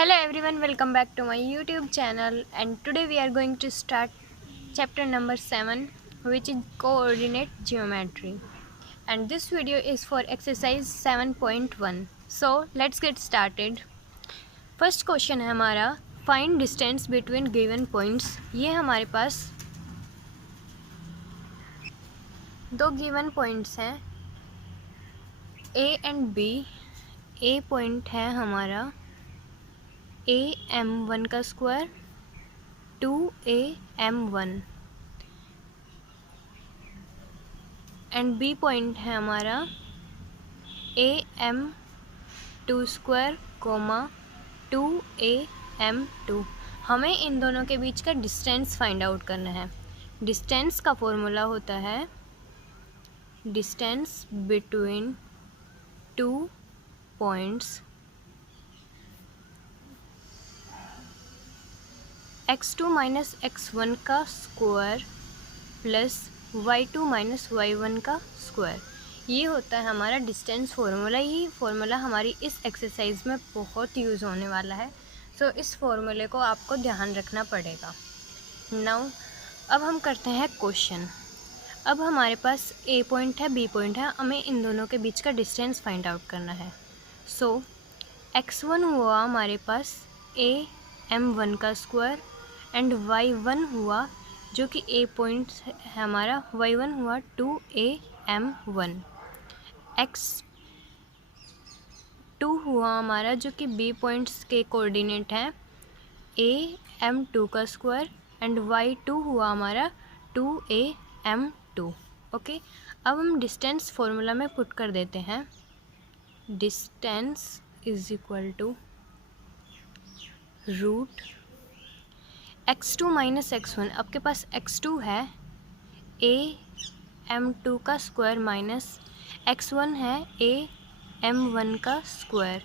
Hello everyone, welcome back to my YouTube channel, and today we are going to start chapter number 7, which is coordinate geometry, and this video is for exercise 7.1. So let's get started. First question है हमारा, find distance between given points. ये हमारे पास दो given points हैं A and B. A point है हमारा AM1 का square 2AM1 and B point है हमारा AM2 स्क्वायर 2AM2। हमें इन दोनों के बीच का डिस्टेंस फाइंड आउट करना है। डिस्टेंस का फॉर्मूला होता है distance between two points x2 minus x1 का square plus y2 minus y1 का स्क्वायर। ये होता है हमारा डिस्टेंस फार्मूला। ये फार्मूला हमारी इस एक्सरसाइज में बहुत यूज़ होने वाला है, सो इस फार्मूले को आपको ध्यान रखना पड़ेगा। नाउ अब हम करते हैं क्वेश्चन। अब हमारे पास ए पॉइंट है, बी पॉइंट है, हमें इन दोनों के बीच का डिस्टेंस फाइंड आउट करना है। सो x1 हुआ हमारे पास AM1 का स्क्वायर एंड y1 हुआ, जो कि ए पॉइंट है हमारा, y1 हुआ 2AM1। x2 हुआ हमारा, जो कि बी पॉइंट्स के कोऑर्डिनेट हैं AM2 का स्क्वायर एंड y2 हुआ हमारा 2AM2। ओके, अब हम डिस्टेंस फॉर्मूला में पुट कर देते हैं। Distance is equal to root x2 minus x1। आपके पास x2 है AM2 का स्क्वायर माइनस x1 है AM1 का स्क्वायर।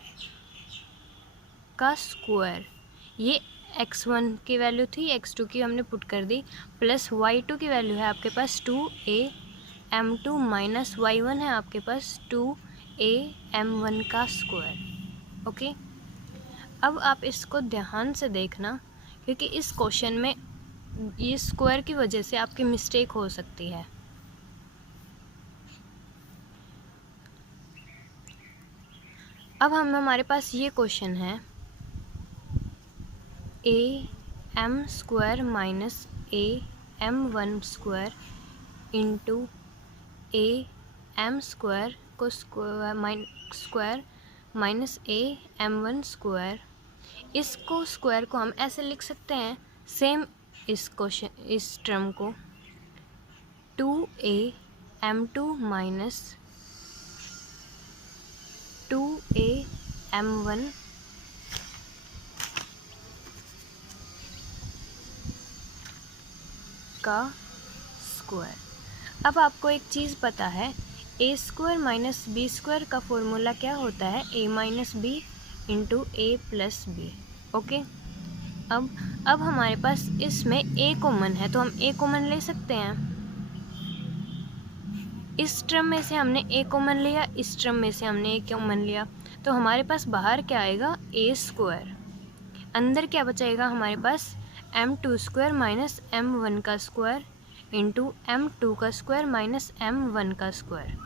ये x1 की वैल्यू थी, x2 की हमने पुट कर दी, प्लस y2 की वैल्यू है आपके पास 2AM2 माइनस y1 है आपके पास 2AM1 का स्क्वायर। ओके, अब आप इसको ध्यान से देखना, क्योंकि इस क्वेश्चन में ये स्क्वायर की वजह से आपकी मिस्टेक हो सकती है। अब हमारे पास ये क्वेश्चन है AM square minus AM1 square into AM square को स्क्वायर माइनस AM1 स्क्वायर। इसको स्क्वायर को हम ऐसे लिख सकते हैं, सेम इस टर्म को 2AM2 माइनस 2AM1 का स्क्वायर। अब आपको एक चीज़ पता है, ए स्क्वायर माइनस बी स्क्वायर का फॉर्मूला क्या होता है, ए माइनस बी इंटू ए प्लस बी। ओके, अब हमारे पास इसमें ए कॉमन है, तो हम ए कॉमन ले सकते हैं। इस टर्म में से हमने ए कॉमन लिया, इस टर्म में से हमने ए कॉमन लिया, तो हमारे पास बाहर क्या आएगा, ए स्क्वायर। अंदर क्या बचेगा हमारे पास, M2 स्क्वायर माइनस M1 का स्क्वायर इंटू M2 का स्क्वायर माइनस M1 का स्क्वायर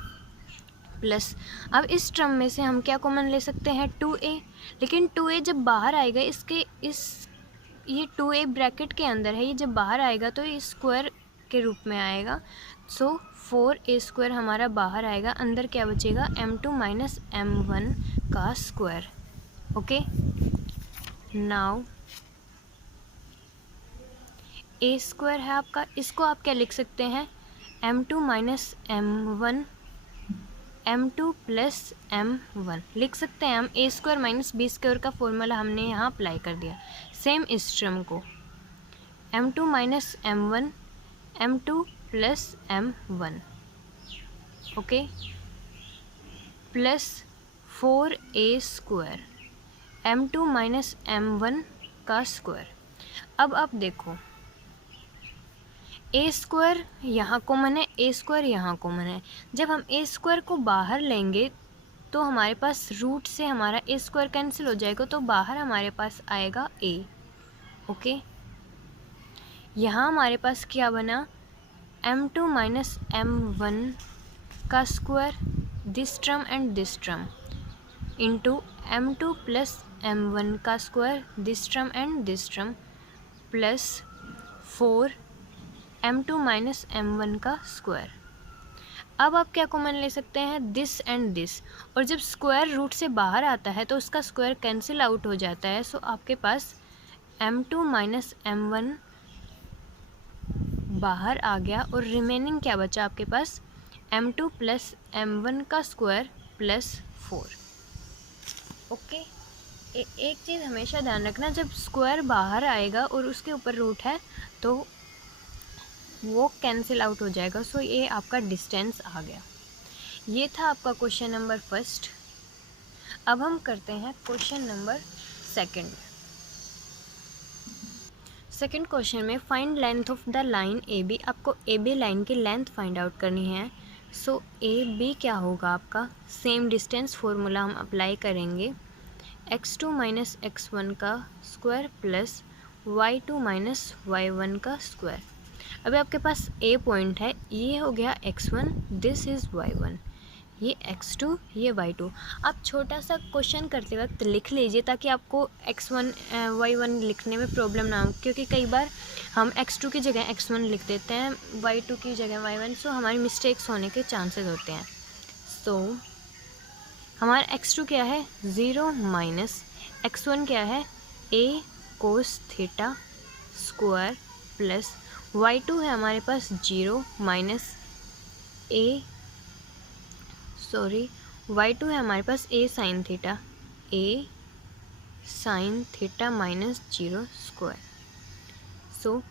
प्लस, अब इस टर्म में से हम क्या कॉमन ले सकते हैं, 2a। लेकिन 2a जब बाहर आएगा, ये 2a ब्रैकेट के अंदर है, ये जब बाहर आएगा तो ये स्क्वायर के रूप में आएगा। सो 4a स्क्वायर हमारा बाहर आएगा, अंदर क्या बचेगा, M2 माइनस M1 का square. Okay, now a square है आपका, इसको आप क्या लिख सकते हैं, M2 minus M1 M2 plus M1 लिख सकते हैं हम। ए स्क्वायर माइनस बी स्क्वायर का फॉर्मूला हमने यहाँ अप्लाई कर दिया, सेम इस टर्म को M2 minus M1 M2 plus M1। Okay, plus 4a square M2 minus M1 का स्क्वायर। अब आप देखो, ए स्क्वायर यहाँ कॉमन है, ए स्क्वायर यहाँ कॉमन है। जब हम ए स्क्वायर को बाहर लेंगे तो हमारे पास रूट से हमारा ए स्क्वायर कैंसिल हो जाएगा, तो बाहर हमारे पास आएगा ए। ओके, यहाँ हमारे पास क्या बना, m2 माइनस m1 का square, this term and this term, into m2 plus m1 का square, this term and this term, plus 4 m2 minus m1 का स्क्वायर। अब आप क्या कॉमन ले सकते हैं, दिस एंड दिस, और जब स्क्वायर रूट से बाहर आता है तो उसका स्क्वायर कैंसिल आउट हो जाता है। सो आपके पास m2 माइनस m1 बाहर आ गया और रिमेनिंग क्या बचा आपके पास, m2 प्लस m1 का स्क्वायर प्लस 4। ओके, एक चीज़ हमेशा ध्यान रखना, जब स्क्वायर बाहर आएगा और उसके ऊपर रूट है तो वो कैंसिल आउट हो जाएगा। सो ये आपका डिस्टेंस आ गया। ये था आपका क्वेश्चन नंबर फर्स्ट। अब हम करते हैं question number second. Second question में find length of the line A B, आपको ए बी लाइन की लेंथ फाइंड आउट करनी है। सो ए बी क्या होगा आपका, सेम डिस्टेंस फॉर्मूला हम अप्लाई करेंगे, x2 माइनस x1 का square plus y2 minus y1 का स्क्वायर। अभी आपके पास ए पॉइंट है, ये हो गया x1, दिस इज़ y1, ये x2, ये y2। आप छोटा सा क्वेश्चन करते वक्त लिख लीजिए ताकि आपको x1 y1 लिखने में प्रॉब्लम ना हो, क्योंकि कई बार हम x2 की जगह x1 लिख देते हैं, y2 की जगह y1, सो हमारी मिस्टेक्स होने के चांसेस होते हैं। सो हमारा x2 क्या है, 0 माइनस x1 क्या है, a cos theta square plus y2 है हमारे पास 0 माइनस y2 है हमारे पास a sine theta minus 0 square. So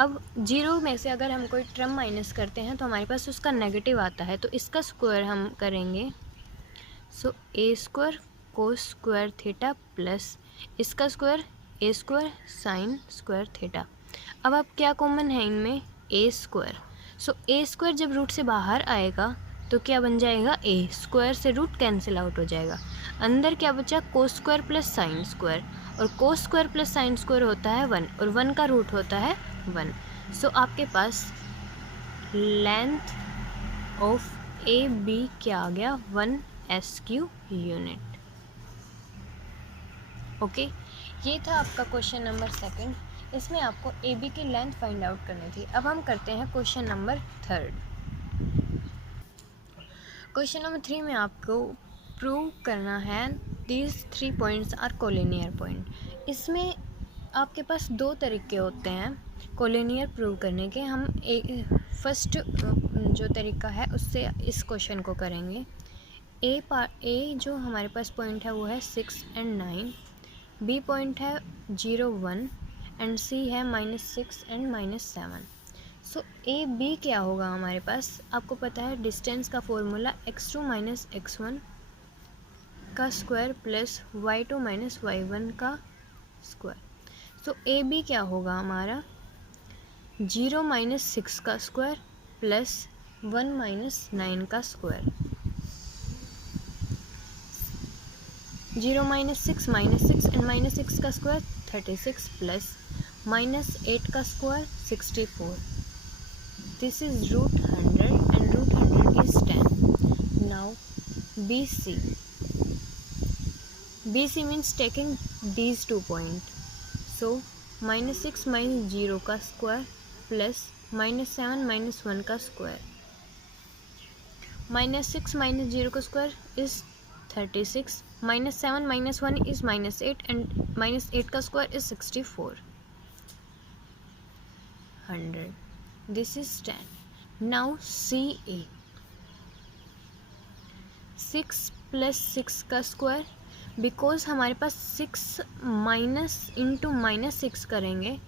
अब 0 में से अगर हम कोई टर्म माइनस करते हैं तो हमारे पास उसका नेगेटिव आता है, तो इसका स्क्वायर हम करेंगे। So a square cos square theta plus इसका square a square sine square theta. अब आप क्या कॉमन है इनमें, A square. So A square जब रूट से बाहर आएगा तो क्या बन जाएगा, ए स्क्वायर से रूट कैंसिल आउट हो जाएगा। अंदर क्या बचा, cos square plus sine square, और cos square plus sine square होता है 1, और 1 का रूट होता है 1। सो आपके पास लेंथ ऑफ ए बी क्या आ गया, 1 SQ यूनिट। ओके, ये था आपका क्वेश्चन नंबर सेकंड। इसमें आपको ए बी की लेंथ फाइंड आउट करनी थी। अब हम करते हैं question number third. Question number 3 में आपको प्रूव करना है these 3 points are collinear point. इसमें आपके पास 2 तरीके होते हैं कोलिनियर प्रूव करने के। हम फर्स्ट जो तरीका है उससे इस क्वेश्चन को करेंगे। ए जो हमारे पास पॉइंट है वो है 6 and 9, बी पॉइंट है 0 1 एंड सी है -6 एंड -7। सो ए बी क्या होगा हमारे पास, आपको पता है डिस्टेंस का फॉर्मूला x2 माइनस x1 का square plus y2 minus y1 का स्क्वायर। सो ए बी क्या होगा हमारा, 0 माइनस 6 का स्क्वायर प्लस 1 माइनस 9 का स्क्वायर। 0 माइनस 6 एंड -6 का स्क्वायर 36 प्लस -8 का square 64। This is root 100 and root 100 is 10। Now BC means taking these 2 points. So -6 minus 0 का square plus -7 minus 1 का square. -6 minus 0 का square is 36, -7 minus 1 is -8 and -8 का square is 64। 100, this is 10। now CA, 6 plus 6 का square, because हमारे पास 6 minus into -6 करेंगे,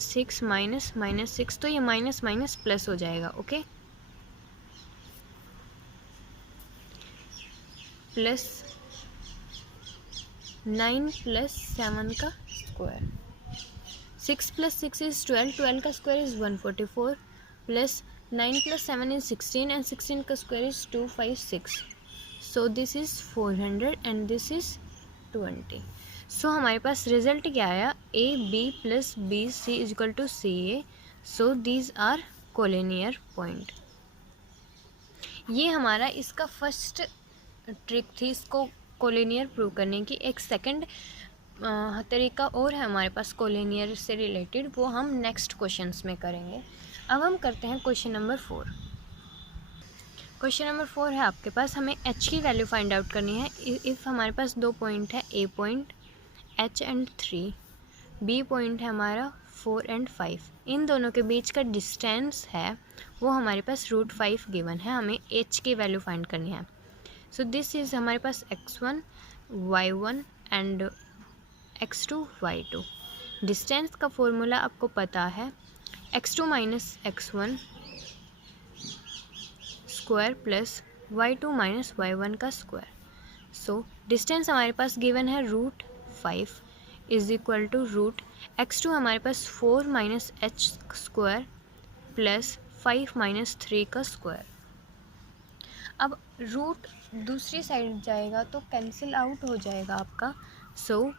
6 minus -6, तो ये minus minus plus हो जाएगा। ओके, प्लस 9 प्लस 7 का स्क्वायर। 6 plus 6 is 12, 12 का square is 144 plus 9 + 7 is 16 and 16 का square is 256. So this is 400 and this is 20. सो हमारे पास रिजल्ट क्या आया, AB + BC = CA. So these are collinear point. ये हमारा इसका फर्स्ट ट्रिक थी इसको कोलिनियर प्रूव करने की. एक सेकंड तरीका और है हमारे पास कोलिनियर से रिलेटेड, वो हम नेक्स्ट क्वेश्चंस में करेंगे. अब हम करते हैं क्वेश्चन नंबर 4. क्वेश्चन नंबर 4 है आपके पास, हमें h की वैल्यू फाइंड आउट करनी है. इफ़ हमारे पास 2 पॉइंट है, A point h and 3, B point है हमारा 4 एंड 5. इन दोनों के बीच का डिस्टेंस है वो हमारे पास √5 गिवन है. हमें h की वैल्यू फाइंड करनी है. सो दिस इज़ हमारे पास x1 y1 and x2 y2. Distance का फॉर्मूला आपको पता है, x2 - x1 square plus y2 - y1 का स्क्वायर. सो डिस्टेंस हमारे पास गिवन है √5 = x2 हमारे पास 4 - h स्क्वायर प्लस 5 - 3 का स्क्वायर. अब रूट दूसरी साइड जाएगा तो कैंसिल आउट हो जाएगा आपका. सो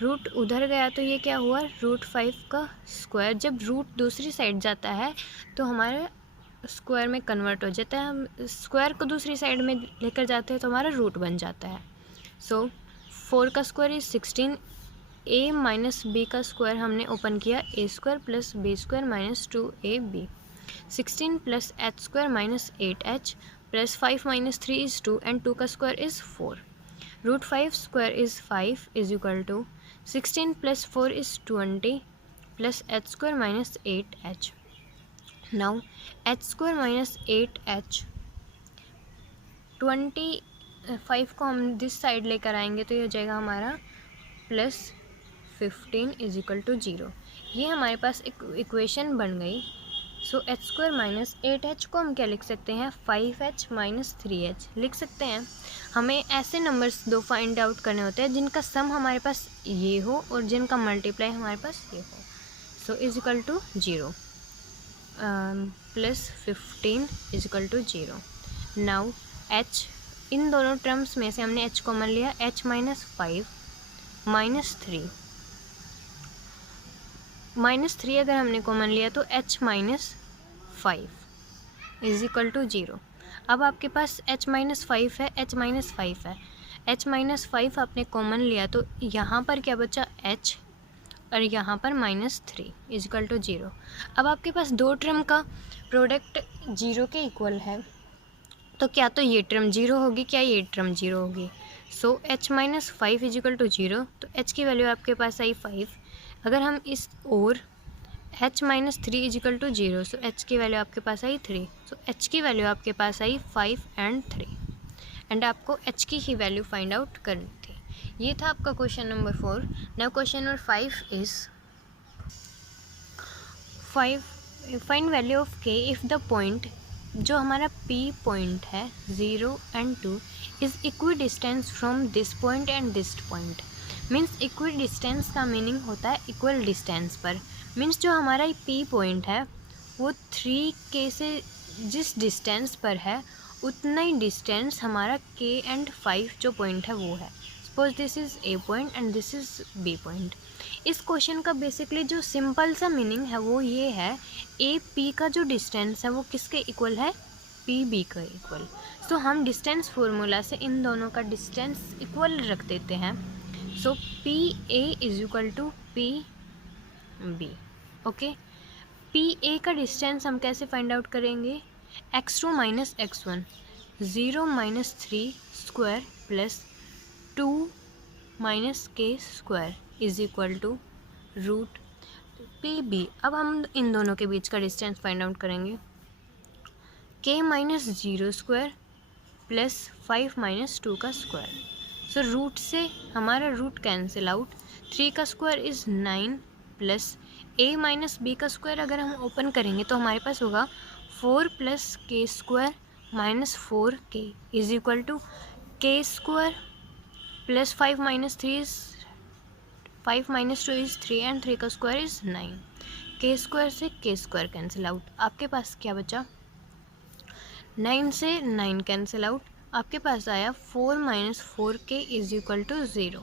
रूट उधर गया तो ये क्या हुआ, √5 का स्क्वायर. जब रूट दूसरी साइड जाता है तो हमारे स्क्वायर में कन्वर्ट हो जाता है. हम स्क्वायर को दूसरी साइड में लेकर जाते हैं तो हमारा रूट बन जाता है. सो 4 का स्क्वायर इज़ 16. A - B का स्क्वायर हमने ओपन किया, A² + B² - 2AB. 16 + h² - 8h plus 5 - 3 is 2 and 2 का square is 4. √5 square is 5 = 16 + 4 is 20 plus h² - 8h. Now h² - 8h, 25 को हम दिस साइड लेकर आएंगे तो ये हो जाएगा हमारा +15 = 0. ये हमारे पास एक इक्वेशन बन गई. सो h² - 8h को हम क्या लिख सकते हैं, 5h - 3h लिख सकते हैं. हमें ऐसे नंबर्स दो फाइंड आउट करने होते हैं जिनका सम हमारे पास ये हो और जिनका मल्टीप्लाई हमारे पास ये हो. सो = 0. +15 = 0. नाउ h, इन दोनों टर्म्स में से हमने h कॉमन लिया, h - 5 - 3 -3 अगर हमने कॉमन लिया तो h - 5 = 0. अब आपके पास h - 5 है, h - 5 है, h - 5 आपने कॉमन लिया तो यहाँ पर क्या बचा, h, और यहाँ पर -3 = 0. अब आपके पास दो टर्म का प्रोडक्ट 0 के इक्वल है तो क्या तो ये टर्म 0 होगी, क्या ये टर्म 0 होगी. सो h - 5 = 0. तो h की वैल्यू आपके पास आई 5. अगर हम इस और h - 3 = 0, सो h की वैल्यू आपके पास आई 3. सो h की वैल्यू आपके पास आई 5 एंड 3 एंड आपको h की ही वैल्यू फाइंड आउट करनी थी. ये था आपका question number 4. Now question number 5 is find value of k if the point, जो हमारा P पॉइंट है 0 and 2 is equi distance from this point and this point. Means equi distance का meaning होता है इक्वल डिस्टेंस पर. Means जो हमारा P point है वो 3k से जिस डिस्टेंस पर है उतना ही डिस्टेंस हमारा k एंड 5 जो पॉइंट है वो है. Suppose this is A point and this is B point. इस क्वेश्चन का बेसिकली जो सिंपल सा मीनिंग है वो ये है, AP का जो डिस्टेंस है वो किसके इक्वल है, PB का इक्वल. सो हम डिस्टेंस फार्मूला से इन दोनों का डिस्टेंस इक्वल रख देते हैं. सो PA = PB. ओके, PA का डिस्टेंस हम कैसे फाइंड आउट करेंगे, x2 - x1 0 - 3 square plus 2 - k square = √PB. अब हम इन दोनों के बीच का डिस्टेंस फाइंड आउट करेंगे, k - 0 स्क्वायर प्लस 5 - 2 का स्क्वायर. सो रूट से हमारा रूट कैंसिल आउट. 3 का square is 9 plus a - b का स्क्वायर अगर हम ओपन करेंगे तो हमारे पास होगा 4 + k square - 4k = k square plus 5 - 2 is 3 and 3 का स्क्वायर इज़ 9. के स्क्वायर से के स्क्वायर कैंसिल आउट, आपके पास क्या बचा 9 से 9 कैंसिल आउट, आपके पास आया 4 minus 4k is equal to 0।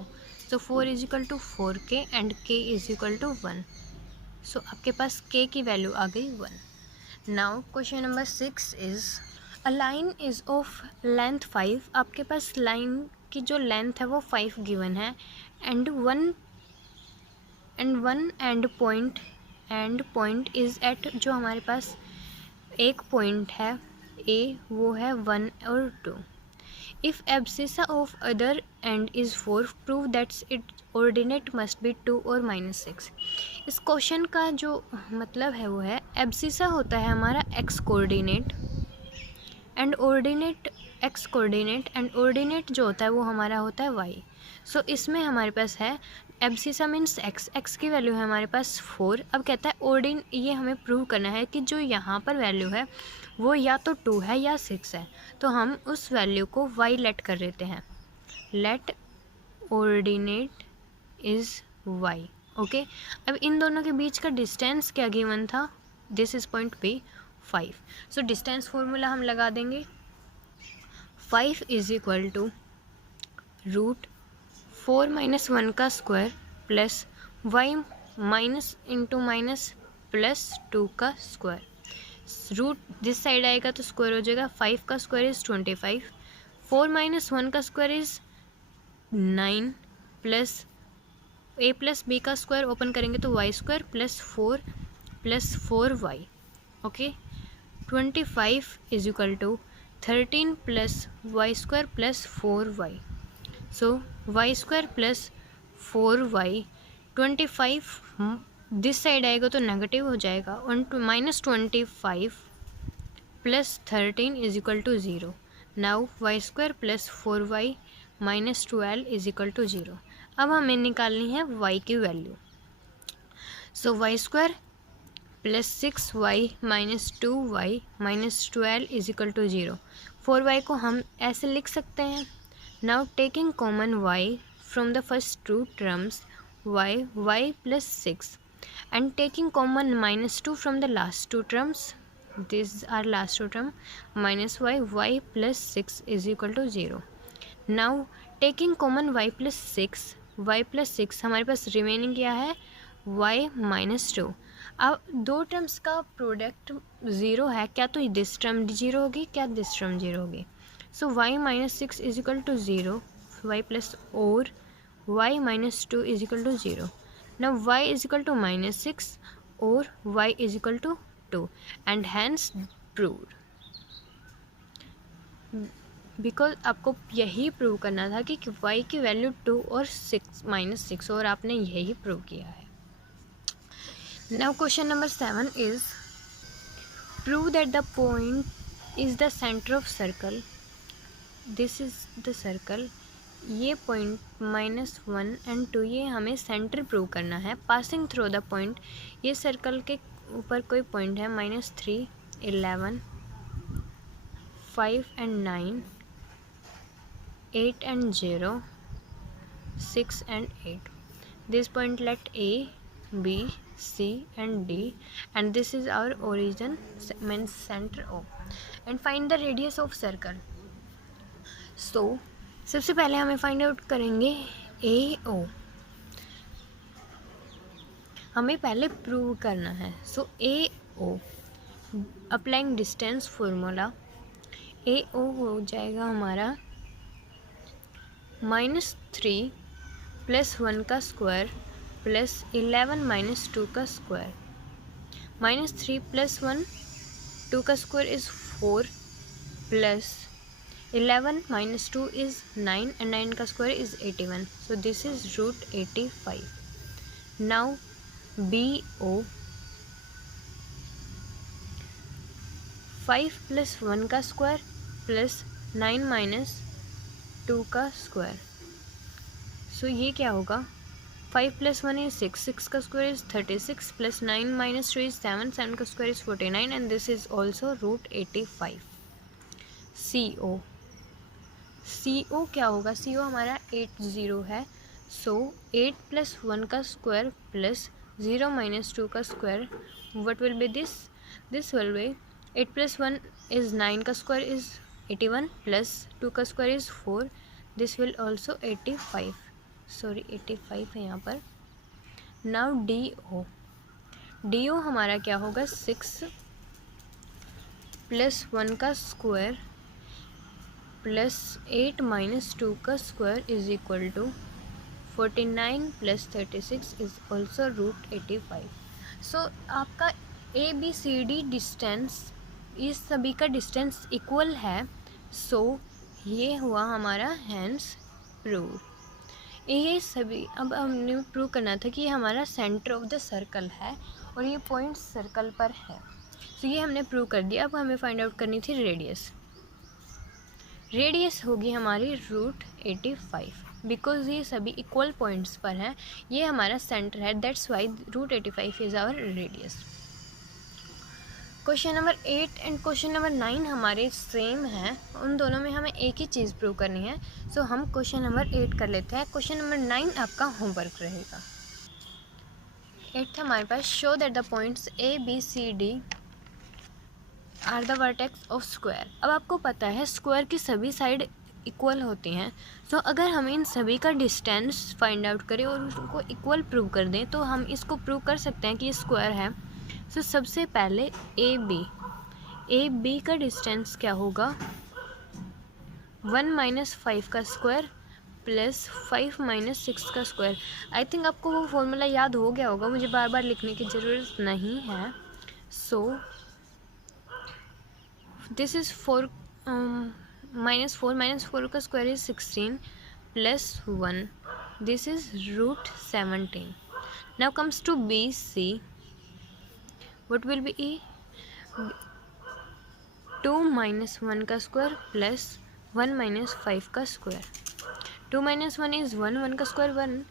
So 4 is equal to 4k and k is equal to 1। So आपके पास k की वैल्यू आ गई 1। Now question number 6 is a line is of length 5। आपके पास लाइन की जो लेंथ है वो 5 गिवन है and one end point is at, जो हमारे पास एक पॉइंट है ए वो है 1 और 2। If abscissa of other and is 4 prove that's it ordinate must be 2 और -6। इस क्वेश्चन का जो मतलब है वो है एब्सिसा होता है हमारा x coordinate and ordinate x coordinate and ordinate जो होता है वो हमारा होता है वाई। सो इसमें हमारे पास है एब्सिसा मीन्स एक्स की वैल्यू है हमारे पास 4। अब कहता है ये हमें प्रूव करना है कि जो यहाँ पर वैल्यू है वो या तो 2 है या 6 है, तो हम उस वैल्यू को वाई लेट कर देते हैं। Let ordinate is y. Okay, अब इन दोनों के बीच का डिस्टेंस क्या गिवन था, this is point B 5। So distance formula हम लगा देंगे 5 is equal to root 4 minus 1 का square plus y minus into minus plus 2 का स्क्वायर। रूट दिस साइड आएगा तो स्क्वायर हो जाएगा। 5 का स्क्वायर इज़ 25, 4 माइनस 1 का square is 9 plus a plus b का स्क्वायर ओपन करेंगे तो y square plus 4y। Okay, 25 is equal to 13 plus y square plus 4y। So y square plus 4y, 25 this side आएगा तो negative हो जाएगा और -25 plus 13 is equal to 0। Now y square plus 4y minus 12 is equal to 0। अब हमें निकालनी है y की value. So y square plus 6y minus 2y minus 12 is equal to 0। 4y को हम ऐसे लिख सकते हैं। Now taking common y from the first two terms y plus 6 and taking common -2 from the last two terms, these are last two term, minus y plus 6 is equal to 0. now taking common y plus 6 हमारे पास remaining क्या है y minus 2। अब दो terms का product 0 है, क्या तो this term 0 होगी, क्या दिस टर्म 0 होगी। So y minus 6 is equal to 0, y plus और y minus 2 is equal to 0। Now y is equal to -6 or y is equal to 2 and hence proved। Because आपको यही prove करना था कि y की value 2 और -6 और आपने यही प्रूव किया है। Now question number 7 is prove that the point is the center of circle। This is the circle। ये पॉइंट -1 एंड 2 ये हमें सेंटर प्रूव करना है। पासिंग थ्रू द पॉइंट, ये सर्कल के ऊपर कोई पॉइंट है -3, 11, 5 and 9, 8 and 0, 6 and 8। This point let A, B, C and D and this is our origin means center O and find the radius of circle। so सबसे पहले हमें find out करेंगे AO, हमें पहले प्रूव करना है। सो AO applying distance formula, AO हो जाएगा हमारा -3 प्लस 1 का स्क्वायर प्लस 11 माइनस 2 का स्क्वायर। -3 प्लस 1 2 का square is 4 plus 11 minus 2 is 9 and 9 का square is 81, so this is root 85। now BO 5 plus 1 का square plus 9 minus 2 का square, so ये क्या होगा 5 plus 1 is 6 का square is 36 plus 9 minus 2 is 7 का square is 49 and this is also root 85। CO क्या होगा, CO हमारा 80 है। सो 8 प्लस 1 का स्क्वायर प्लस 0 minus 2 का square, what will be this? This will be 8 plus 1 is 9 का स्क्वायर is 81 plus 2 का square is 4, this will also 85, sorry 85 है यहाँ पर। नाउ डी ओ हमारा क्या होगा 6 प्लस 1 का स्क्वायर प्लस 8 माइनस 2 का square is equal to 49 plus 36 is also root 85। So आपका A B C D distance, इस सभी का डिस्टेंस इक्वल है, सो ये हुआ हमारा हैंस प्रूव। ये सभी अब हमने प्रूव करना था कि ये हमारा सेंटर ऑफ द सर्कल है और ये पॉइंट सर्कल पर है, तो ये हमने प्रूव कर दिया। अब हमें फाइंड आउट करनी थी रेडियस। रेडियस होगी हमारी रूट 85, बिकॉज ये सभी इक्वल पॉइंट्स पर हैं, ये हमारा सेंटर है, that's why root 85 is our radius. Question number 8 and question number 9 हमारे सेम हैं, उन दोनों में हमें एक ही चीज़ प्रूव करनी है, सो हम क्वेश्चन नंबर 8 कर लेते हैं। क्वेश्चन नंबर 9 आपका होमवर्क रहेगा। 8 हमारे पास, show that the points A B C D are the vertex of square. अब आपको पता है स्क्वायर की सभी साइड इक्वल होती हैं, सो अगर हम इन सभी का डिस्टेंस फाइंड आउट करें और उसको इक्वल प्रूव कर दें तो हम इसको प्रूव कर सकते हैं कि ये स्क्वायर है। सो सबसे पहले ए बी का डिस्टेंस क्या होगा 1 माइनस 5 का स्क्वायर प्लस 5 माइनस 6 का स्क्वायर। आई थिंक आपको वो फॉर्मूला याद हो गया होगा, मुझे बार बार लिखने की ज़रूरत नहीं है। सो दिस इज़ 4 माइनस 4 का square is 16 plus 1, this is root 17। Now comes to B C, what will be e? 2 minus 1 का स्क्वायर प्लस 1 माइनस 5 का स्क्वायर। 2 माइनस 1 इज़ 1, 1 का स्क्वायर 1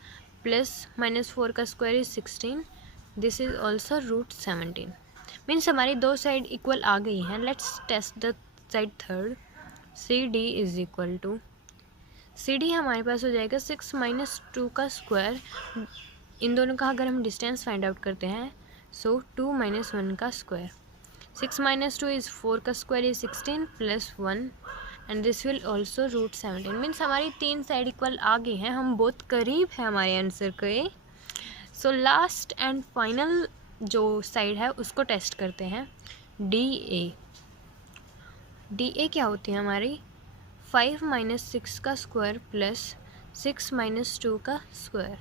प्लस माइनस 4 का square is 16, this is also root 17। Means हमारी दो side equal आ गई हैं। Let's test the side third. C D is equal to, C D हमारे पास हो जाएगा 6 माइनस 2 का स्क्वायर, इन दोनों का अगर हम डिस्टेंस फाइंड आउट करते हैं, सो 2 माइनस 1 का स्क्वायर, 6 माइनस 2 इज़ 4 का square is 16 plus 1 and this will also root 17। Means हमारी तीन साइड इक्वल आ गई हैं, हम बहुत करीब है हमारे आंसर के। सो लास्ट एंड फाइनल जो साइड है उसको टेस्ट करते हैं, डी ए। डी ए क्या होती है हमारी 5 माइनस 6 का स्क्वायर प्लस 6 माइनस 2 का स्क्वायर,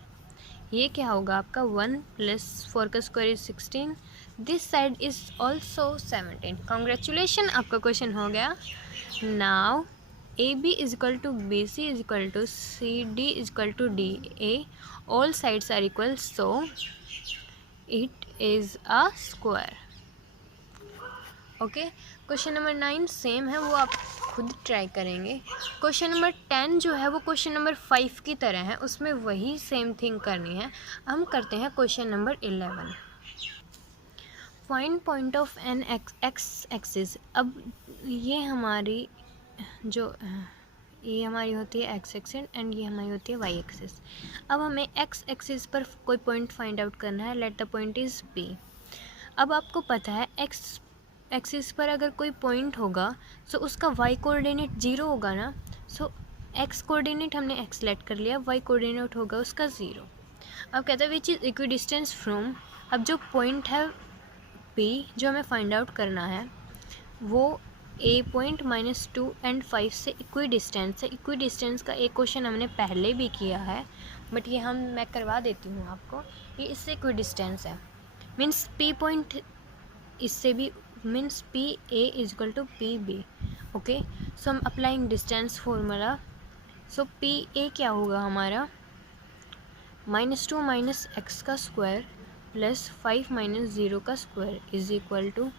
ये क्या होगा आपका 1 प्लस 4 का square is 16, this side is also 17। Congratulation, आपका क्वेश्चन हो गया। Now A B is equal to B C is equal to C D is equal to D A, all sides are equal, so it is a square. Okay, question number 9 same है, वो आप खुद try करेंगे। Question number 10 जो है वो question number 5 की तरह है, उसमें वही सेम थिंग करनी है। हम करते हैं question number 11। Find point of an x axis. अब ये हमारी जो ये हमारी होती है एक्स एक्सिस एंड ये हमारी होती है वाई एक्सिस। अब हमें एक्स एक्सिस पर कोई पॉइंट फाइंड आउट करना है, let the point is P. अब आपको पता है एक्स एक्सिस पर अगर कोई पॉइंट होगा सो उसका वाई कोऑर्डिनेट 0 होगा ना, सो एक्स कोऑर्डिनेट हमने एक्स सेलेक्ट कर लिया, वाई कोऑर्डिनेट होगा उसका 0। अब कहते हैं which is equi distance from, अब जो पॉइंट है पी जो हमें फाइंड आउट करना है वो ए पॉइंट -2 एंड 5 से इक्वी डिस्टेंस है। इक्वी डिस्टेंस का एक क्वेश्चन हमने पहले भी किया है, बट ये मैं करवा देती हूँ आपको। ये इससे इक्वी डिस्टेंस है, मीन्स पी पॉइंट इससे भी, means P A is equal to P B. Okay, so हम applying distance formula. So P A क्या होगा हमारा -2 माइनस एक्स का स्क्वायर प्लस 5 माइनस 0 का square is equal to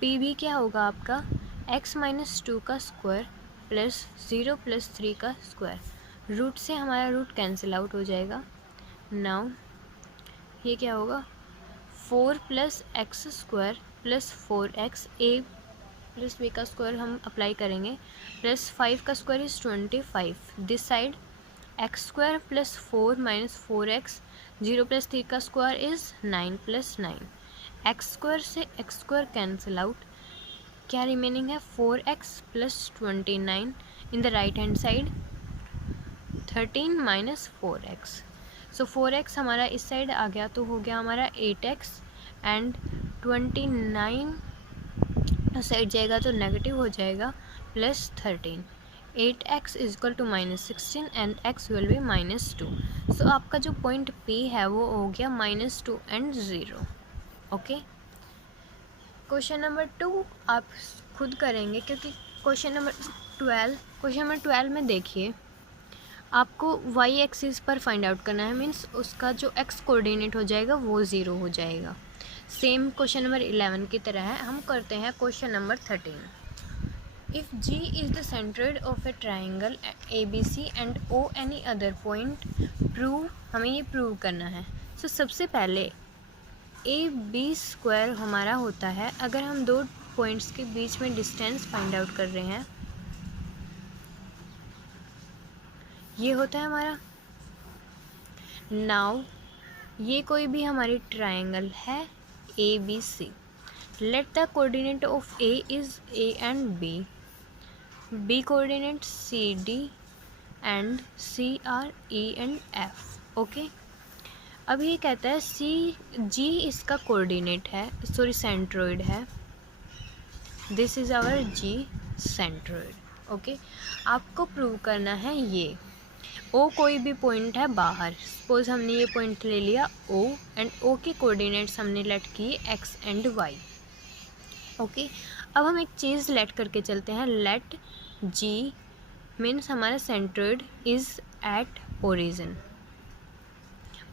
P B क्या होगा आपका x माइनस 2 का स्क्वायर प्लस 0 प्लस 3 का स्क्वायर। रूट से हमारा रूट कैंसिल आउट हो जाएगा। नाउ ये क्या होगा 4 plus x square plus 4x, ए प्लस बी का स्क्वायर हम अप्लाई करेंगे, प्लस 5 का square is 25, this side x square plus 4 minus 4x, 0 plus 3 का square is 9 plus 9। X square से एक्स स्क्वायर कैंसिल आउट, क्या रिमेनिंग है 4x plus 29 in the right hand side 13 minus 4x। So 4x हमारा इस side आ गया तो हो गया हमारा 8x एंड 29 साइड जाएगा तो नेगेटिव हो जाएगा plus 13। 8x is equal to minus 16 and x will be minus 2। So आपका जो पॉइंट P है वो हो गया -2 एंड 0। ओके, क्वेश्चन नंबर 2 आप खुद करेंगे क्योंकि क्वेश्चन नंबर 12 में देखिए आपको y एक्सिस पर फाइंड आउट करना है, मीन्स उसका जो x कोऑर्डिनेट हो जाएगा वो 0 हो जाएगा। सेम क्वेश्चन नंबर 11 की तरह है। हम करते हैं question number 13। If G is the centroid of A triangle ABC and O any other point prove, हमें ये प्रूव करना है। सो सबसे पहले AB² हमारा होता है, अगर हम दो पॉइंट्स के बीच में डिस्टेंस फाइंड आउट कर रहे हैं, ये होता है हमारा। नाउ ये कोई भी हमारी ट्राइंगल है ABC। Let the coordinate of A is A and B coordinate CD and C are E and F। Okay, अब ये कहता है G इसका कोऑर्डिनेट है, सॉरी सेंट्रोइड है, this is our G centroid. Okay, आपको प्रूव करना है ये O कोई भी पॉइंट है बाहर, सपोज हमने ये पॉइंट ले लिया O एंड O के कोऑर्डिनेट्स हमने लेट किए X एंड Y। ओके, अब हम एक चीज़ लेट करके चलते हैं, लेट G मीन्स हमारा centroid is at origin.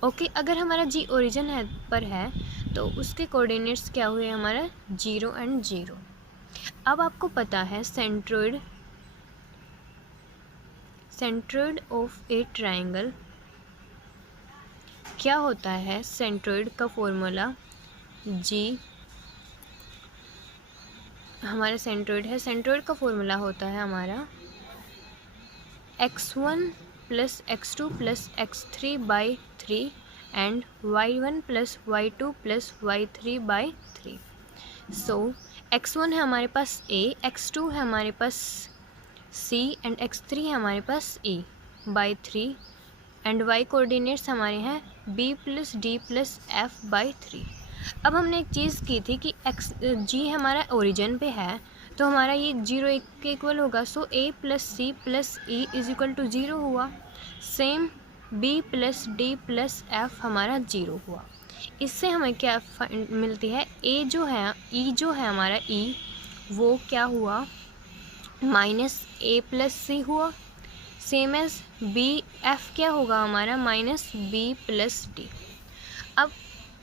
Okay, अगर हमारा G ओरिजिन है पर है तो उसके कोऑर्डिनेट्स क्या हुए हमारा 0 एंड 0। अब आपको पता है सेंट्रोइड ऑफ ए ट्राइंगल क्या होता है। सेंट्रोइड का फॉर्मूला G हमारा सेंट्रोइड है, सेंट्रोइड का फॉर्मूला होता है हमारा x1 plus x2 plus x3 by 3 and y1 plus y2 plus y3 by 3। So x1 है हमारे पास A, x2 है हमारे पास C एंड x3 है हमारे पास E by 3 and y coordinates हमारे हैं B plus D plus F by 3। अब हमने एक चीज़ की थी कि G हमारा ओरिजिन पे है तो हमारा ये 0 के इक्वल होगा, so A plus C plus E is equal to 0 हुआ। Same B plus D plus F हमारा 0 हुआ। इससे हमें क्या मिलती है, E जो है हमारा E वो क्या हुआ -A प्लस C हुआ। सेम एज BF क्या होगा हमारा -B प्लस D। अब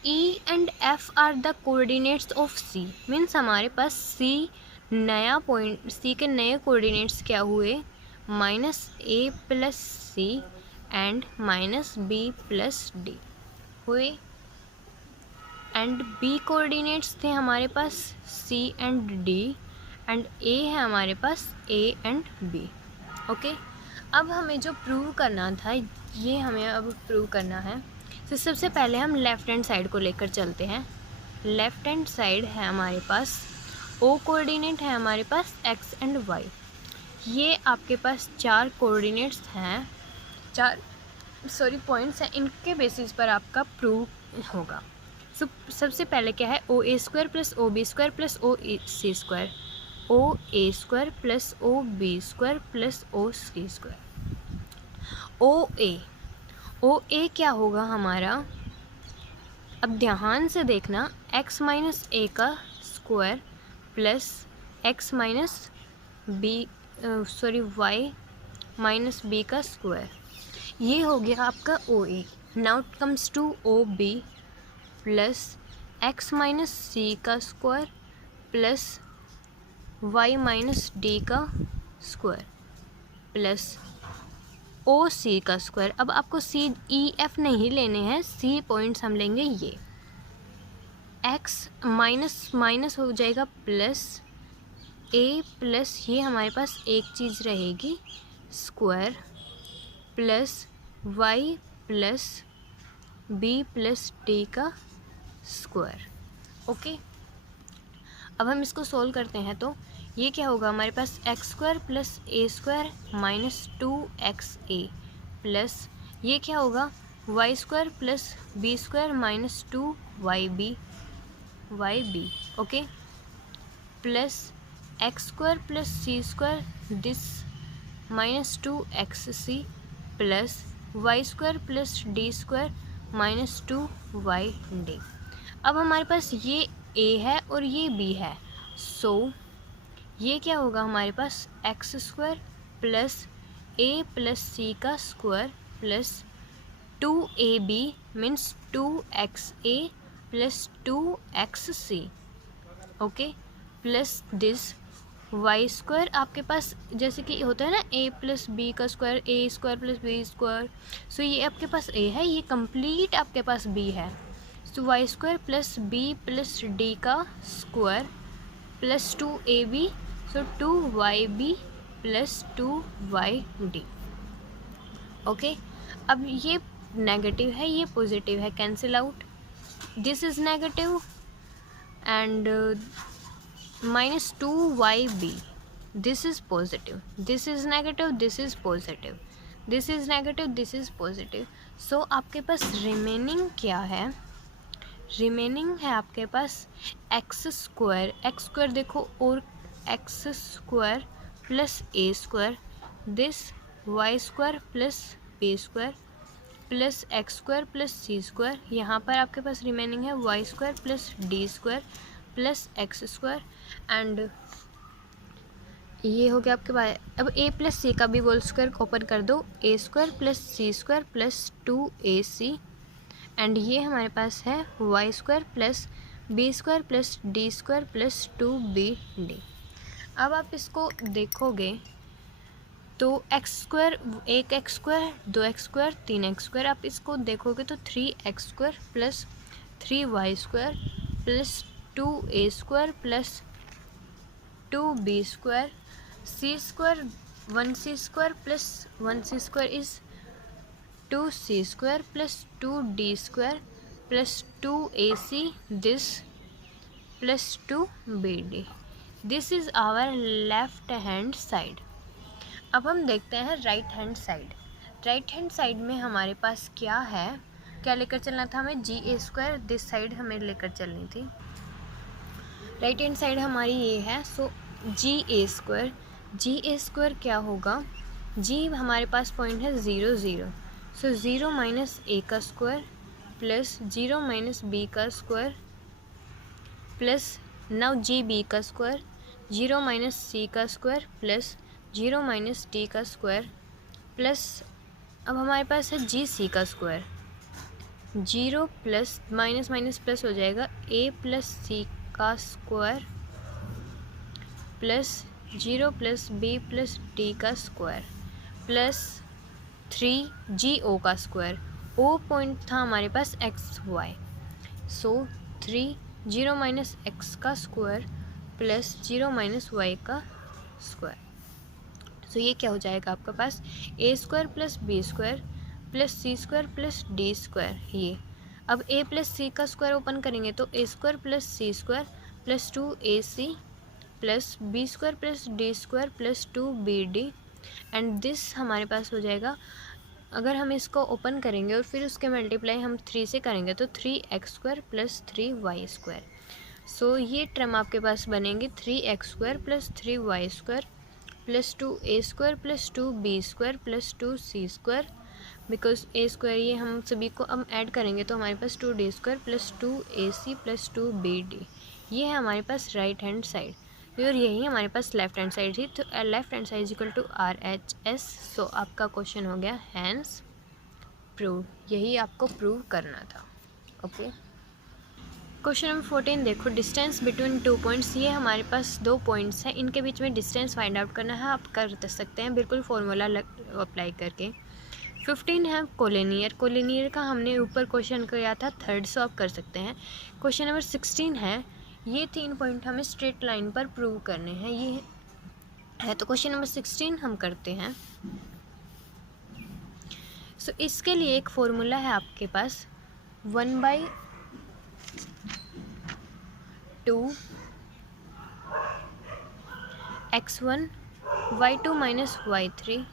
E and F are the coordinates of C, means हमारे पास C नया पॉइंट, C के नए कोऑर्डिनेट्स क्या हुए -A plus C and -B plus D हुए। एंड B कोऑर्डिनेट्स थे हमारे पास C and D and A है हमारे पास A एंड B। ओके, अब हमें जो प्रूव करना था ये हमें अब प्रूव करना है। तो सबसे पहले हम लेफ़्ट हैंड साइड को लेकर चलते हैं। लेफ़्ट हैंड साइड है हमारे पास O कोऑर्डिनेट है हमारे पास X एंड Y। ये आपके पास 4 कोऑर्डिनेट्स हैं, 4 पॉइंट्स हैं, इनके बेसिस पर आपका प्रूव होगा। सबसे पहले क्या है OA² plus OB² plus OC² OA² plus OB² plus OC²। OA क्या होगा हमारा, अब ध्यान से देखना, x माइनस ए का square plus x minus y minus b का स्क्वायर, ये हो गया आपका OA। Now it comes to OB plus x minus c का square plus y minus d का स्क्वायर प्लस OC का स्क्वायर। अब आपको CEF नहीं लेने हैं, C पॉइंट्स हम लेंगे ये। x माइनस हो जाएगा प्लस A प्लस ये हमारे पास एक चीज़ रहेगी square plus y plus b plus d का स्क्वायर। ओके, अब हम इसको सोल्व करते हैं तो ये क्या होगा हमारे पास x square plus a square minus 2xa plus ये क्या होगा y square plus b square minus 2yb okay, plus x square plus c square this minus 2xc plus y square plus d square minus 2yd। अब हमारे पास ये a है और ये b है, सो ये क्या होगा हमारे पास x square plus a plus c का square plus 2ab means 2xa plus 2xc okay, plus this y square आपके पास जैसे कि होता है ना a प्लस बी का square a square plus b square, so ये आपके पास a है, ये कंप्लीट आपके पास b है, so y square plus b plus d का square plus 2ab so 2yb plus 2yd okay. अब ये नेगेटिव है ये पॉजिटिव है, cancel out, this is negative and minus 2yb this is positive, this is negative this is positive, this is negative this is positive, so आपके पास remaining क्या है, remaining है आपके पास एक्स स्क्वायर देखो और x square plus a square this y square plus b square plus x square plus c square, यहाँ पर आपके पास रिमेनिंग है y square plus d square plus x square and ये हो गया आपके पास। अब ए प्लस सी का भी होल स्क्वायर ओपन कर दो, a square plus c square plus 2ac and ये हमारे पास है y square plus b square plus d square plus 2bd। अब आप इसको देखोगे तो एक्स स्क्वायर एक एक्स स्क्वायर दो एक्स स्क्वायर तीन एक्स स्क्वायर, आप इसको देखोगे तो 3x square plus 3y square plus 2a square plus 2b square c square 1c square plus 1c square is 2c square plus 2d square plus 2ac this plus 2bd, this is our left hand side. अब हम देखते हैं right hand side. Right hand side में हमारे पास क्या है, क्या लेकर चलना था हमें GA स्क्वायर, दिस साइड हमें लेकर चलनी थी। राइट हैंड साइड हमारी ये है, सो GA स्क्वायर क्या होगा, G हमारे पास पॉइंट है 0 0, सो 0 माइनस a का स्क्वायर प्लस 0 माइनस b का स्क्वायर प्लस नाउ GB का स्क्वायर 0 माइनस c का स्क्वायर प्लस 0 माइनस डी का स्क्वायर प्लस अब हमारे पास है GC का square, 0 plus minus minus plus हो जाएगा a प्लस सी का square plus 0 plus b plus d का स्क्वायर प्लस 3GO का स्क्वायर, O पॉइंट था हमारे पास XY, सो 0 माइनस x का स्क्वायर प्लस 0 माइनस y का स्क्वायर, तो ये क्या हो जाएगा आपके पास a square plus b square plus c square plus d square. ये अब a प्लस सी का स्क्वायर ओपन करेंगे तो a square plus c square plus 2ac plus b square plus d square plus 2bd and this हमारे पास हो जाएगा। अगर हम इसको ओपन करेंगे और फिर उसके मल्टीप्लाई हम 3 से करेंगे तो 3x square plus 3y square, so ये टर्म आपके पास बनेंगे 3x square plus 3y square plus 2a square plus 2b square plus 2c square, because a square ये हम सभी को अब ऐड करेंगे तो हमारे पास 2d square plus 2ac plus 2bd, ये है हमारे पास राइट हैंड साइड और यही हमारे पास लेफ्ट हैंड साइड थी, तो left hand side equal to RHS, so आपका क्वेश्चन हो गया हैंस प्रूव, यही आपको प्रूव करना था। ओके, क्वेश्चन नंबर 14 देखो, डिस्टेंस बिटवीन 2 पॉइंट्स, ये हमारे पास 2 पॉइंट्स हैं, इनके बीच में डिस्टेंस फाइंड आउट करना है, आप कर सकते हैं बिल्कुल फॉर्मूला अप्लाई करके। 15 है कोलिनियर का हमने ऊपर क्वेश्चन किया था थर्ड, सो आप कर सकते हैं। क्वेश्चन नंबर 16 है, ये 3 पॉइंट हमें स्ट्रेट लाइन पर प्रूव करने हैं, ये है तो क्वेश्चन नंबर 16 हम करते हैं। सो इसके लिए एक फॉर्मूला है आपके पास 1/2 x1 y2 minus y3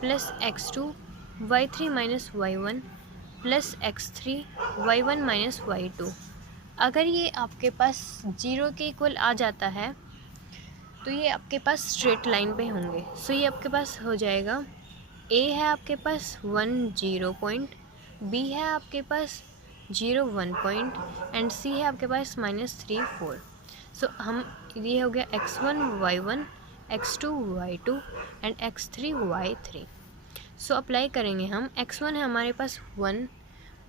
plus x2 y3 minus y1 plus x3 y1 minus y2। अगर ये आपके पास 0 के इक्वल आ जाता है तो ये आपके पास स्ट्रेट लाइन पे होंगे। सो ये आपके पास हो जाएगा, a है आपके पास 1 0 पॉइंट, b है आपके पास 0 1 पॉइंट एंड c है आपके पास -3 4। सो हम ये हो गया x1 y1 x2 y2 and x3 y3। So apply करेंगे हम। x1 है हमारे पास 1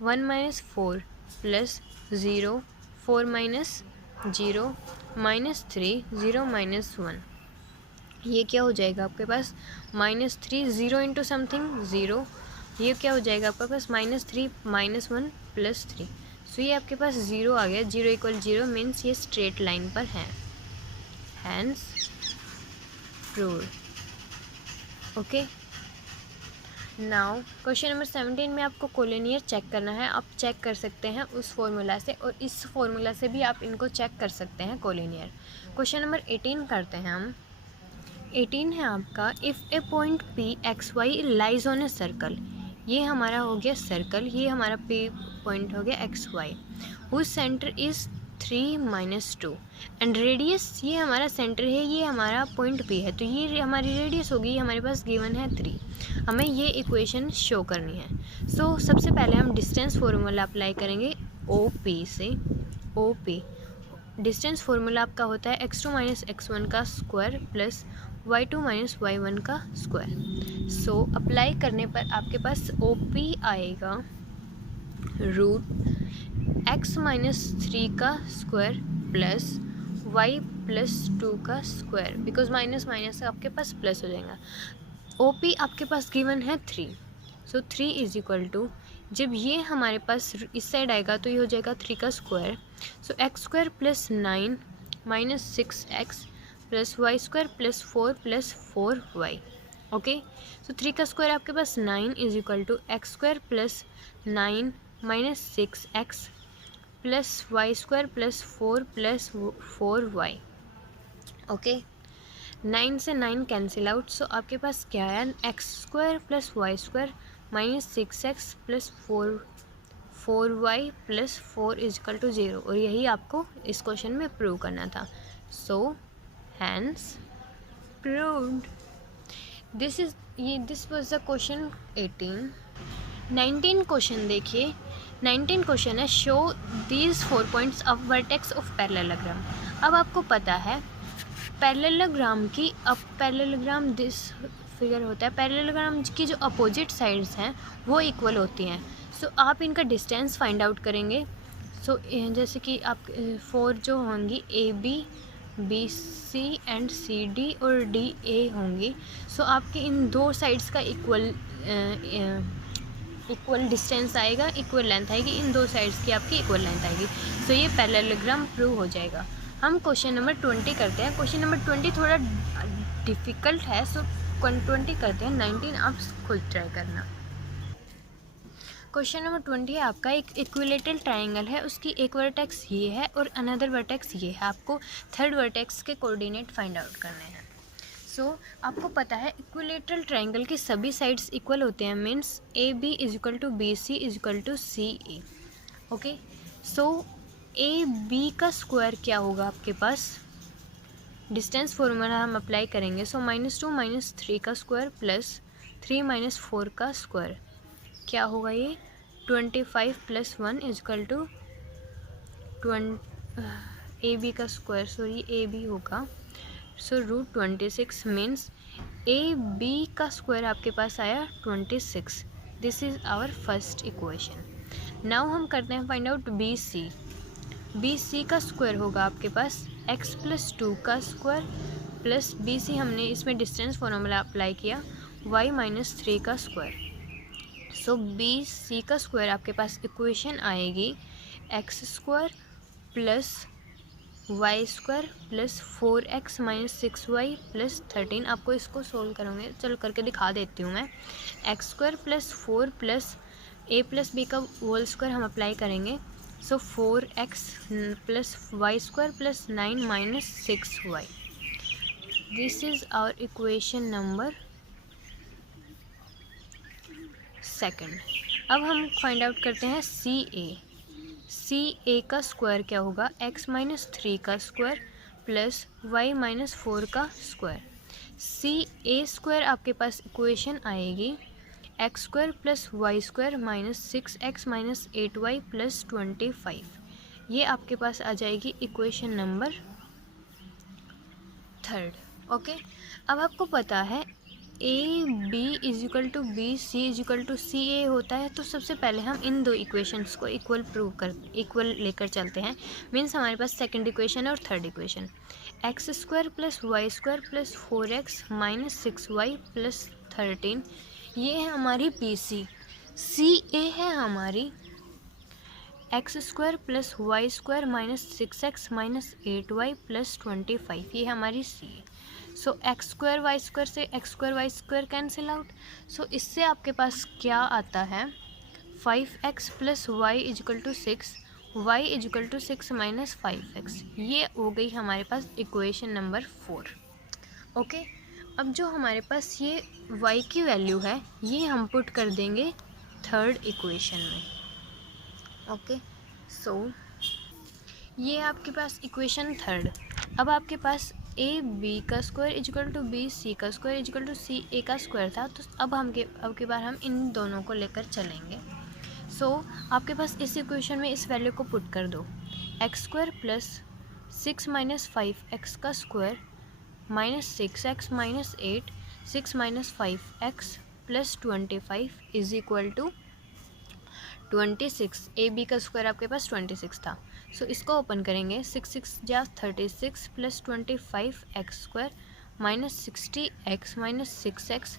1 माइनस 4 प्लस 0 4 माइनस 0 -3 0 -1। ये क्या हो जाएगा आपके पास -3 0 इंटू समथिंग 0। ये क्या हो जाएगा आपके पास -3 -1 प्लस 3। सो ये आपके पास 0 आ गया। 0 = 0 मीन्स ये स्ट्रेट लाइन पर है। Hence proved. Okay, now question number 17 में आपको कोलिनियर चेक करना है। आप चेक कर सकते हैं उस फॉर्मूला से, और इस फॉर्मूला से भी आप इनको चेक कर सकते हैं कोलिनियर। क्वेश्चन नंबर 18 करते हैं हम। 18 है आपका, if a point P x y lies on a circle. ये हमारा हो गया सर्कल, ये हमारा पी पॉइंट हो गया x y, whose centre is 3 - 2 and radius, ये हमारा सेंटर है, ये हमारा पॉइंट पी है, तो ये हमारी रेडियस होगी, हमारे पास गिवन है 3। हमें ये इक्वेशन शो करनी है। सो सबसे पहले हम डिस्टेंस फार्मूला अप्लाई करेंगे ओ पी से। ओ पी डिस्टेंस फार्मूला आपका होता है x2 - x1 का स्क्वायर प्लस y2 - y1 का स्क्वायर। सो अप्लाई करने पर आपके पास ओ पी आएगा √x - 3 का स्क्वायर प्लस y + 2 का स्क्वायर, बिकॉज माइनस माइनस आपके पास प्लस हो जाएगा। ओ पी आपके पास गिवन है 3। सो 3 = जब ये हमारे पास इस साइड आएगा तो ये हो जाएगा 3 का square. So x² + 9 - 6x plus y² + 4 + 4y। Okay, so 3 का स्क्वायर आपके पास 9 = x² + 9 - 6x plus y² + 4 + 4y। Okay, 9 से 9 कैंसिल आउट। सो आपके पास क्या है, x² + y² - 6x + 4y + 4 = 0। और यही आपको इस क्वेश्चन में प्रूव करना था। So hence proved. This was the question 18। 19 question देखिए। 19 क्वेश्चन है, show these 4 points of vertex of parallelogram. अब आपको पता है पैरेललोग्राम की, अब पैरेललोग्राम दिस फिगर होता है, पैरेललोग्राम की जो अपोजिट साइड्स हैं वो इक्वल होती हैं। सो आप इनका डिस्टेंस फाइंड आउट करेंगे। सो जैसे कि आप 4 जो होंगी AB BC एंड CD और DA होंगी। सो आपके इन दो साइड्स का इक्वल डिस्टेंस आएगा, इक्वल लेंथ आएगी, इन दो साइड्स की आपकी इक्वल लेंथ आएगी। सो ये पैरेललोग्राम प्रूव हो जाएगा। हम क्वेश्चन नंबर 20 करते हैं। क्वेश्चन नंबर 20 थोड़ा डिफ़िकल्ट है, सो 20 करते हैं। 19 आप खुद ट्राई करना। क्वेश्चन नंबर 20 है आपका, एक इक्विलेटरल ट्राइंगल है, उसकी एक वर्टेक्स ये है और अनदर वर्टेक्स ये है। आपको थर्ड वर्टेक्स के कोऑर्डिनेट फाइंड आउट करने हैं। सो आपको पता है इक्विलेटरल ट्राइंगल की सभी साइड्स इक्वल होते हैं, means AB = BC = CA। Okay, so AB का स्क्वायर क्या होगा आपके पास, डिस्टेंस फार्मूला हम अप्लाई करेंगे। सो -2 - 3 का स्क्वायर प्लस 3 - 4 का स्क्वायर क्या होगा, ये 25 + 1 = AB का स्क्वायर, सॉरी AB होगा। सो √26 मीन्स AB का स्क्वायर आपके पास आया 26। This is our first equation. Now हम करते हैं फाइंड आउट BC। BC का स्क्वायर होगा आपके पास x + 2 का स्क्वायर प्लस BC, हमने इसमें डिस्टेंस फार्मूला अप्लाई किया, y - 3 का स्क्वायर। सो BC का स्क्वायर आपके पास इक्वेशन आएगी x² + y square plus 4x minus 6y plus 13। आपको इसको सोल्व करोगे, चलो करके दिखा देती हूँ मैं। X square plus 4 plus a plus b का होल स्क्वायर हम अप्लाई करेंगे। So 4x plus y square plus 9 minus 6y। This is our equation number second. अब हम फाइंड आउट करते हैं सी ए का स्क्वायर क्या होगा, x माइनस 3 का स्क्वायर प्लस वाई माइनस 4 का स्क्वायर। सी ए स्क्वायर आपके पास इक्वेशन आएगी x square plus y square minus 6x minus 8y plus 25। ये आपके पास आ जाएगी इक्वेशन नंबर थर्ड। ओके, अब आपको पता है A B is equal to B, C is equal to C A होता है। तो सबसे पहले हम इन दो इक्वेशंस को इक्वल लेकर चलते हैं। मीन्स हमारे पास सेकंड इक्वेशन और third equation. X square plus y square plus 4x minus 6y plus 13, ये है हमारी बी सी। सी ए है हमारी x square plus y square minus 6x minus 8y plus 25, ये हमारी C A. So x square y square से x square y square cancel out. So इससे आपके पास क्या आता है, 5x plus y is equal to 6, y is equal to 6 minus 5x। ये हो गई हमारे पास इक्वेशन नंबर 4। ओके, अब जो हमारे पास ये y की वैल्यू है ये हम पुट कर देंगे थर्ड इक्वेशन में। ओके, सो ये आपके पास इक्वेशन थर्ड। अब आपके पास ए बी का स्क्वायर इजिकल टू बी, सी का स्क्वायर इजिकल टू सी ए का स्क्वायर था। तो अब की बार हम इन दोनों को लेकर चलेंगे। सो आपके पास इस इक्वेशन में इस वैल्यू को पुट कर दो, x square plus 6 minus 5x का square minus 6x minus 8, 6 minus 5x plus 25 is equal to 26। A B का स्क्वायर आपके पास 26 था। सो इसको ओपन करेंगे, 6 जा 36 plus 25 x square minus 60x minus 6x,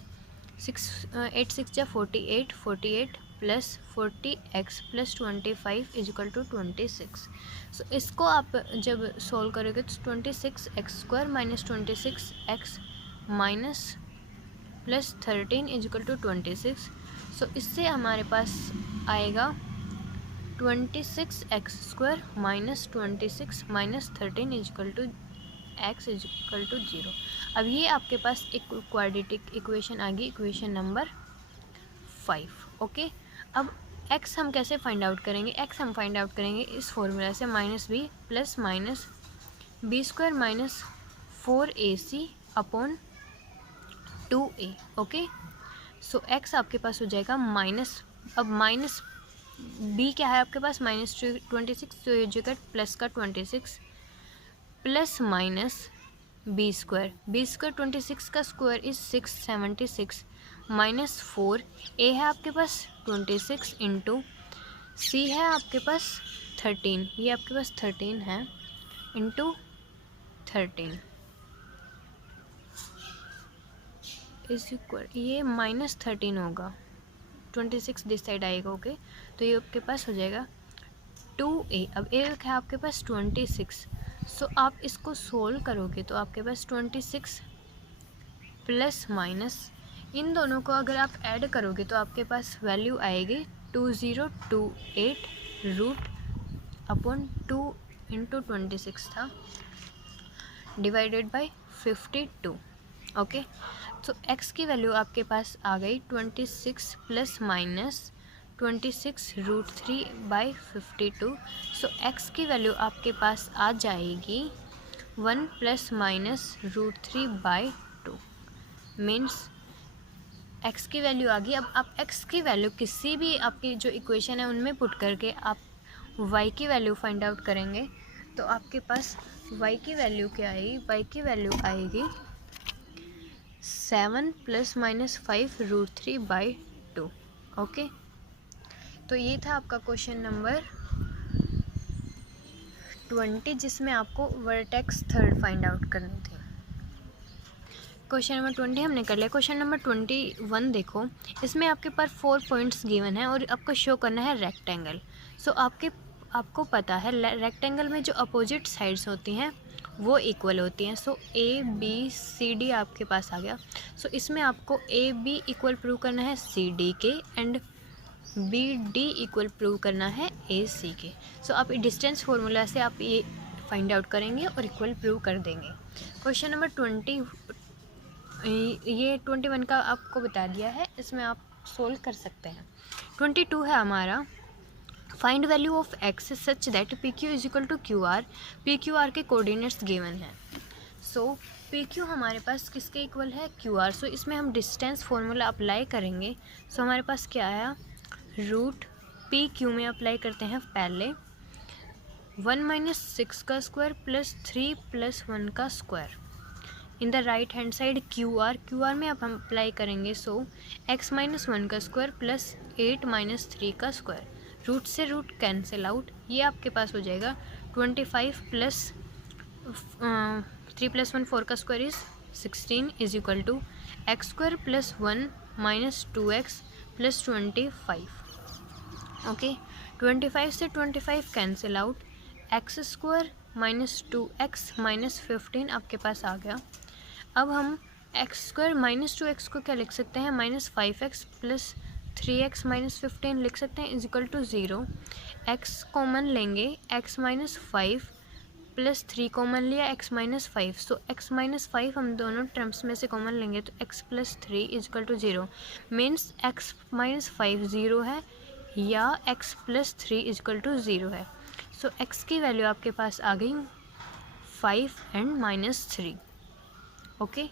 8 6 जा 48, 48 plus 40x plus 25 is equal to 26। सो इसको आप जब सॉल्व करोगे तो 26x square minus 26x minus plus 13 is equal to 26। सो इससे हमारे पास आएगा 26x square minus 26 minus 13 is equal to x is equal to 0। अब ये आपके पास एक क्वाड्रेटिक इक्वेशन आ गई, इक्वेशन नंबर 5। ओके, अब x हम कैसे फाइंड आउट करेंगे, x हम फाइंड आउट करेंगे इस फॉर्मूला से, minus b plus minus b square minus 4ac upon 2a। Okay, so x आपके पास हो जाएगा माइनस, अब माइनस b क्या है आपके पास, माइनस 26, तो ये जगह प्लस का 26 प्लस माइनस बी स्क्वायर 26 का स्क्वायर इज 676 माइनस 4, ए है आपके पास 26 इंटू सी है आपके पास 13, ये आपके पास 13 है इंटू 13 इज इक्वल, ये माइनस 13 होगा, 26 दिस साइड आएगा। ओके, तो ये आपके पास हो जाएगा 2a। अब a है आपके पास 26। सो आप इसको सोल्व करोगे तो आपके पास 26 प्लस माइनस इन दोनों को अगर आप ऐड करोगे तो आपके पास वैल्यू आएगी 2028 रूट अपॉन 2 इंटू 26 था डिवाइडेड बाय 52। ओके, तो x की वैल्यू आपके पास आ गई 26 plus minus 26 root 3 by 52। So x की वैल्यू आपके पास आ जाएगी 1 plus minus root 3 by 2, means x की वैल्यू आ गई। अब आप x की वैल्यू किसी भी आपकी जो इक्वेशन है उनमें पुट करके आप y की वैल्यू फाइंड आउट करेंगे तो आपके पास y की वैल्यू क्या आएगी, y की वैल्यू आएगी 7 plus minus 5 root 3 by 2। Okay, तो ये था आपका क्वेश्चन नंबर 20 जिसमें आपको वर्टेक्स थर्ड फाइंड आउट करनी थी। क्वेश्चन नंबर 20 हमने कर लिया। क्वेश्चन नंबर 21 देखो, इसमें आपके पास 4 पॉइंट्स गिवन है और आपको शो करना है रेक्टेंगल। सो आपको पता है रेक्टेंगल में जो अपोजिट साइड्स होती हैं वो इक्वल होती हैं। सो ए बी सी डी आपके पास आ गया। सो इसमें आपको ए बी इक्वल प्रूव करना है सी डी के and B D equal prove करना है ए सी के। सो आप डिस्टेंस फार्मूला से आप ये फाइंड आउट करेंगे और इक्वल प्रूव कर देंगे। क्वेश्चन नंबर 20 ये 21 का आपको बता दिया है, इसमें आप सोल्व कर सकते हैं। 22 है हमारा, find value of x such that P Q is equal to Q R. P Q R के कोऑर्डिनेट्स गिवन हैं। सो पी क्यू हमारे पास किसके इक्वल है, क्यू आर। सो इसमें हम डिस्टेंस फार्मूला अप्लाई करेंगे। सो हमारे पास क्या आया, रूट पी क्यू में अप्लाई करते हैं पहले 1 - 6 का स्क्वायर प्लस 3 + 1 का square. In the right hand side Q R में अब हम अप्लाई करेंगे। सो x - 1 का स्क्वायर प्लस 8 - 3 का स्क्वायर। रूट से रूट कैंसिल आउट, ये आपके पास हो जाएगा 25 + 3 + 1 4 का square is 16 is equal to x² + 1 - 2x + 25। Okay, 25 से 25 कैंसिल आउट, x² - 2x - 15 आपके पास आ गया। अब हम x² - 2x को क्या लिख सकते हैं, -5x + 3x - 15 लिख सकते हैं is equal to 0। x common लेंगे, x - 5 + 3 कॉमन लिया, x - 5। सो x - 5 हम दोनों टर्म्स में से कॉमन लेंगे तो x + 3 is equal to 0। Means x - 5 0 है या x + 3 इज इक्वल टू 0 है। सो x की वैल्यू आपके पास आ गई 5 एंड -3। ओके,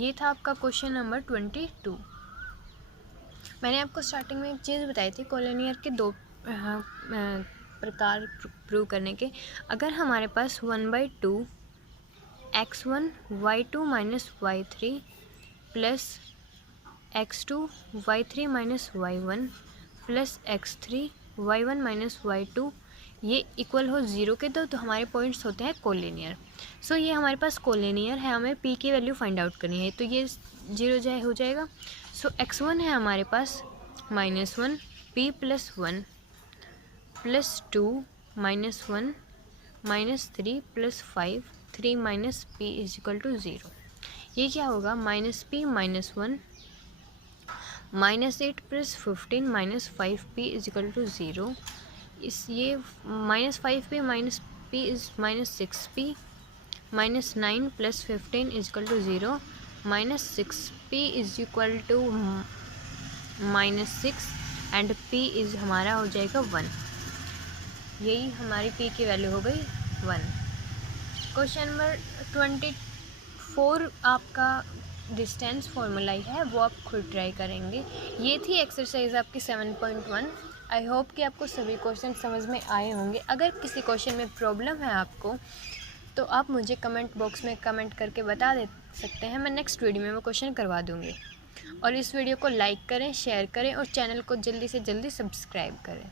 ये था आपका क्वेश्चन नंबर 22। मैंने आपको स्टार्टिंग में एक चीज़ बताई थी कोलिनियर के दो प्रकार प्रूव करने के। अगर हमारे पास 1/2 x1 y2 - y3 plus x2 y3 - y1 plus x3 y1 - y2 ये इक्वल हो 0 के दो तो हमारे पॉइंट्स होते हैं कोलिनियर। सो ये हमारे पास कोलिनियर है, हमें p की वैल्यू फाइंड आउट करनी है तो ये 0 हो जाएगा। सो x1 है हमारे पास -1 p + 1 + 2 - 1 -3 + 5 3 - p is equal to 0। ये क्या होगा, -p - 1 -8 + 15 - 5p is equal to 0। इस ये -5p - p is -6p -9 + 15 is equal to 0 -6p is equal to -6 and p is हमारा हो जाएगा 1। यही हमारी p की वैल्यू हो गई 1। क्वेश्चन नंबर 24 आपका डिस्टेंस फार्मूला ही है, वो आप खुद ट्राई करेंगे। ये थी एक्सरसाइज आपकी 7.1। आई होप कि आपको सभी क्वेश्चन समझ में आए होंगे। अगर किसी क्वेश्चन में प्रॉब्लम है आपको तो आप मुझे कमेंट बॉक्स में कमेंट करके बता दे सकते हैं, मैं नेक्स्ट वीडियो में वो क्वेश्चन करवा दूँगी। और इस वीडियो को लाइक करें, शेयर करें और चैनल को जल्दी से जल्दी सब्सक्राइब करें।